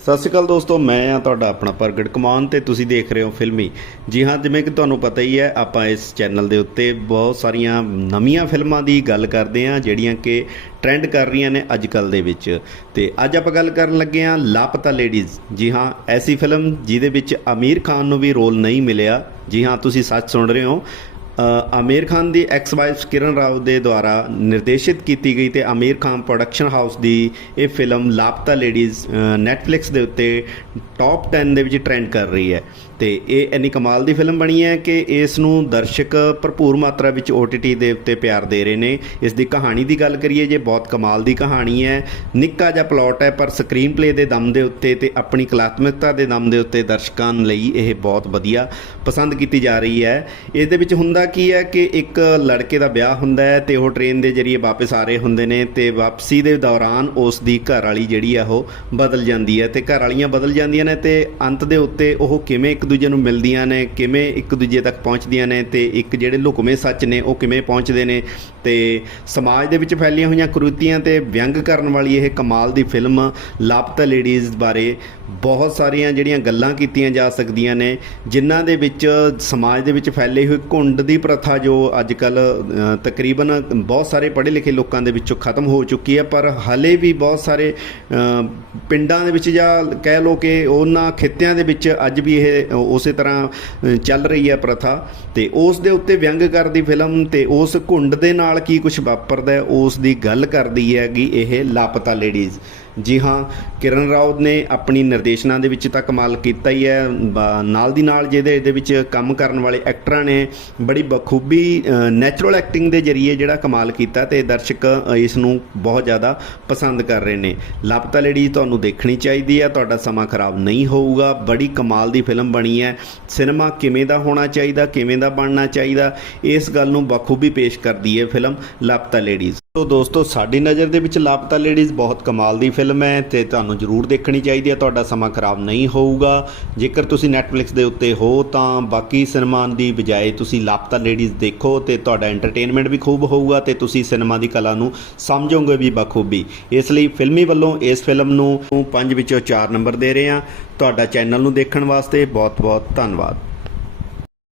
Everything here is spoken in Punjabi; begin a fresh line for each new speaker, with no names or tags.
ਸਤਿ ਸ਼੍ਰੀ ਅਕਾਲ ਦੋਸਤੋ, ਮੈਂ ਆ ਤੁਹਾਡਾ ਆਪਣਾ ਪ੍ਰਗਟ ਕਮਾਨ ਤੇ ਤੁਸੀਂ ਦੇਖ ਰਹੇ ਹੋ ਫਿਲਮੀ। ਜੀ ਹਾਂ, ਜਿਵੇਂ ਕਿ ਤੁਹਾਨੂੰ ਪਤਾ ਹੀ ਹੈ, ਆਪਾਂ ਇਸ ਚੈਨਲ ਦੇ ਉੱਤੇ ਬਹੁਤ ਸਾਰੀਆਂ ਨਵੀਆਂ ਫਿਲਮਾਂ ਦੀ ਗੱਲ ਕਰਦੇ ਹਾਂ, ਜਿਹੜੀਆਂ ਕਿ ਟ੍ਰੈਂਡ ਕਰ ਰਹੀਆਂ ਨੇ ਅੱਜ ਕੱਲ ਦੇ ਵਿੱਚ। ਤੇ ਅੱਜ ਆਪਾਂ ਗੱਲ ਕਰਨ ਲੱਗੇ ਹਾਂ ਲਾਪਤਾ ਲੇਡੀਜ਼ ਜੀ ਹਾਂ, ਐਸੀ ਫਿਲਮ ਜਿਹਦੇ ਵਿੱਚ ਆਮੀਰ ਖਾਨ ਨੂੰ ਵੀ ਰੋਲ ਨਹੀਂ ਮਿਲਿਆ। ਜੀ ਹਾਂ, ਤੁਸੀਂ ਸੱਚ ਸੁਣ ਰਹੇ ਹੋ। ਆਮੀਰ ਖਾਨ ਦੀ ਐਕਸ ਵਾਈਫ ਕਿਰਨ ਰਾਓ ਦੇ ਦੁਆਰਾ ਨਿਰਦੇਸ਼ਿਤ ਕੀਤੀ ਗਈ ਤੇ ਆਮੀਰ ਖਾਨ ਪ੍ਰੋਡਕਸ਼ਨ ਹਾਊਸ ਦੀ ਇਹ ਫਿਲਮ ਲਾਪਤਾ ਲੇਡੀਜ਼ ਨੈਟਫਲਿਕਸ ਦੇ ਉੱਤੇ ਟੌਪ 10 ਦੇ ਵਿੱਚ ਟ੍ਰੈਂਡ ਕਰ ਰਹੀ ਹੈ। ਤੇ ਇਹ ਇੰਨੀ ਕਮਾਲ ਦੀ ਫਿਲਮ ਬਣੀ ਹੈ ਕਿ ਇਸ ਨੂੰ ਦਰਸ਼ਕ ਭਰਪੂਰ ਮਾਤਰਾ ਵਿੱਚ OTT ਦੇ ਉੱਤੇ ਪਿਆਰ ਦੇ ਰਹੇ ਨੇ। ਇਸ ਦੀ ਕਹਾਣੀ ਦੀ ਗੱਲ ਕਰੀਏ, ਜੇ ਬਹੁਤ ਕਮਾਲ ਦੀ ਕਹਾਣੀ ਹੈ। ਨਿੱਕਾ ਜਿਹਾ ਪਲਾਟ ਹੈ, ਪਰ ਸਕਰੀਨ ਪਲੇ ਦੇ ਦਮ ਦੇ ਉੱਤੇ ਤੇ ਆਪਣੀ ਕਲਾਤਮਕਤਾ ਦੇ ਦਮ ਦੇ ਉੱਤੇ ਦਰਸ਼ਕਾਂ ਲਈ ਇਹ ਬਹੁਤ ਵਧੀਆ ਪਸੰਦ ਕੀਤੀ ਜਾ ਰਹੀ ਹੈ। ਇਸ ਦੇ ਵਿੱਚ ਹੁੰਦਾ ਕੀ ਹੈ ਕਿ ਇੱਕ ਲੜਕੇ ਦਾ ਵਿਆਹ ਹੁੰਦਾ ਹੈ ਤੇ ਉਹ ਟ੍ਰੇਨ ਦੇ ਜ਼ਰੀਏ ਵਾਪਸ ਆ ਰਹੇ ਹੁੰਦੇ ਨੇ ਤੇ ਵਾਪਸੀ ਦੇ ਦੌਰਾਨ ਉਸ ਦੀ ਘਰ ਵਾਲੀ ਜਿਹੜੀ ਆ ਉਹ ਬਦਲ ਜਾਂਦੀ ਹੈ ਤੇ ਘਰ ਵਾਲੀਆਂ ਬਦਲ ਜਾਂਦੀਆਂ ਨੇ ਤੇ ਅੰਤ ਦੇ ਉੱਤੇ ਉਹ ਕਿਵੇਂ ਇੱਕ ਦੂਜੇ ਨੂੰ ਮਿਲਦੀਆਂ ਨੇ, ਕਿਵੇਂ ਇੱਕ ਦੂਜੇ ਤੱਕ ਪਹੁੰਚਦੀਆਂ ਨੇ ਤੇ ਇੱਕ ਜਿਹੜੇ ਲੁਕਵੇਂ ਸੱਚ ਨੇ ਉਹ ਕਿਵੇਂ ਪਹੁੰਚਦੇ ਨੇ ਤੇ ਸਮਾਜ ਦੇ ਵਿੱਚ ਫੈਲੀਆਂ ਹੋਈਆਂ ਕੁਰੀਤੀਆਂ ਤੇ ਵਿਅੰਗ ਕਰਨ ਵਾਲੀ ਇਹ ਕਮਾਲ ਦੀ ਫਿਲਮ ਲਾਪਤਾ ਲੇਡੀਜ਼ ਬਾਰੇ ਬਹੁਤ ਸਾਰੀਆਂ ਜਿਹੜੀਆਂ ਗੱਲਾਂ ਕੀਤੀਆਂ ਜਾ ਸਕਦੀਆਂ ਨੇ, ਜਿਨ੍ਹਾਂ ਦੇ ਵਿੱਚ ਸਮਾਜ ਦੇ ਵਿੱਚ ਫੈਲੇ ਹੋਏ ਘੁੰਡ ਦੀ ਪ੍ਰਥਾ ਜੋ ਅੱਜ ਕੱਲ ਤਕਰੀਬਨ ਬਹੁਤ ਸਾਰੇ ਪੜ੍ਹੇ ਲਿਖੇ ਲੋਕਾਂ ਦੇ ਵਿੱਚੋਂ ਖਤਮ ਹੋ ਚੁੱਕੀ ਹੈ, ਪਰ ਹਾਲੇ ਵੀ ਬਹੁਤ ਸਾਰੇ ਪਿੰਡਾਂ ਦੇ ਵਿੱਚ ਜਾਂ ਕਹਿ ਲੋ ਕਿ ਉਹਨਾਂ ਖਿੱਤਿਆਂ ਦੇ ਵਿੱਚ ਅੱਜ ਵੀ ਇਹ ਉਸੇ ਤਰ੍ਹਾਂ ਚੱਲ ਰਹੀ ਹੈ ਪ੍ਰਥਾ। ਤੇ ਉਸ ਦੇ ਉੱਤੇ ਵਿਅੰਗ ਕਰਦੀ ਫਿਲਮ ਤੇ ਉਸ ਘੁੰਡ ਦੇ ਨਾਲ ਕੀ ਕੁਝ ਵਾਪਰਦਾ ਹੈ, ਉਸ ਦੀ ਗੱਲ ਕਰਦੀ ਹੈਗੀ ਇਹ ਲਾਪਤਾ ਲੇਡੀਜ਼। ਜੀ ਹਾਂ, ਕਿਰਨ ਰਾਓ ਨੇ ਆਪਣੀ ਨਿਰਦੇਸ਼ਨਾ ਦੇ ਵਿੱਚ ਤਾਂ ਕਮਾਲ ਕੀਤਾ ਹੀ ਹੈ। ਨਾਲ ਦੀ ਨਾਲ ਜਿਹਦੇ, ਇਹਦੇ ਵਿੱਚ ਕੰਮ ਕਰਨ ਵਾਲੇ ਐਕਟਰਾਂ ਨੇ ਬੜੀ ਬਖੂਬੀ ਨੈਚੁਰਲ ਐਕਟਿੰਗ ਦੇ ਜ਼ਰੀਏ ਜਿਹੜਾ ਕਮਾਲ ਕੀਤਾ ਤੇ ਦਰਸ਼ਕ ਇਸ ਨੂੰ ਬਹੁਤ ਜ਼ਿਆਦਾ ਪਸੰਦ ਕਰ ਰਹੇ ਨੇ। ਲਾਪਤਾ ਲੇਡੀ ਤੁਹਾਨੂੰ ਦੇਖਣੀ ਚਾਹੀਦੀ ਹੈ, ਤੁਹਾਡਾ ਸਮਾਂ ਖਰਾਬ ਨਹੀਂ ਹੋਊਗਾ। ਬੜੀ ਕਮਾਲ ਦੀ ਫਿਲਮ ਬਣੀ ਹੈ। ਸਿਨੇਮਾ ਕਿਵੇਂ ਦਾ ਹੋਣਾ ਚਾਹੀਦਾ, ਕਿਵੇਂ ਦਾ ਬਣਨਾ ਚਾਹੀਦਾ, ਇਸ ਗੱਲ ਨੂੰ ਬਖੂਬੀ ਪੇਸ਼ ਕਰਦੀ ਹੈ ਫਿਲਮ ਲਾਪਤਾ ਲੇਡੀਜ਼। ਤੋ ਦੋਸਤੋ, ਸਾਡੀ ਨਜ਼ਰ ਦੇ ਵਿੱਚ ਲਾਪਤਾ ਲੇਡੀਜ਼ ਬਹੁਤ ਕਮਾਲ ਦੀ ਫਿਲਮ ਹੈ ਤੇ ਤੁਹਾਨੂੰ ਜ਼ਰੂਰ ਦੇਖਣੀ ਚਾਹੀਦੀ ਹੈ, ਤੁਹਾਡਾ ਸਮਾਂ ਖਰਾਬ ਨਹੀਂ ਹੋਊਗਾ। ਜੇਕਰ ਤੁਸੀਂ Netflix ਦੇ ਉੱਤੇ ਹੋ ਤਾਂ ਬਾਕੀ ਸਿਨੇਮਾ ਦੀ ਬਜਾਏ ਤੁਸੀਂ ਲਾਪਤਾ ਲੇਡੀਜ਼ ਦੇਖੋ ਤੇ ਤੁਹਾਡਾ ਐਂਟਰਟੇਨਮੈਂਟ ਵੀ ਖੂਬ ਹੋਊਗਾ ਤੇ ਤੁਸੀਂ ਸਿਨੇਮਾ ਦੀ ਕਲਾ ਨੂੰ ਸਮਝੋਗੇ ਵੀ ਬਖੂਬੀ। ਇਸ ਲਈ ਫਿਲਮੀ ਵੱਲੋਂ ਇਸ ਫਿਲਮ ਨੂੰ 5 ਵਿੱਚੋਂ 4 ਨੰਬਰ ਦੇ ਰਹੇ ਹਾਂ। ਤੁਹਾਡਾ ਚੈਨਲ ਨੂੰ ਦੇਖਣ ਵਾਸਤੇ ਬਹੁਤ ਬਹੁਤ ਧੰਨਵਾਦ।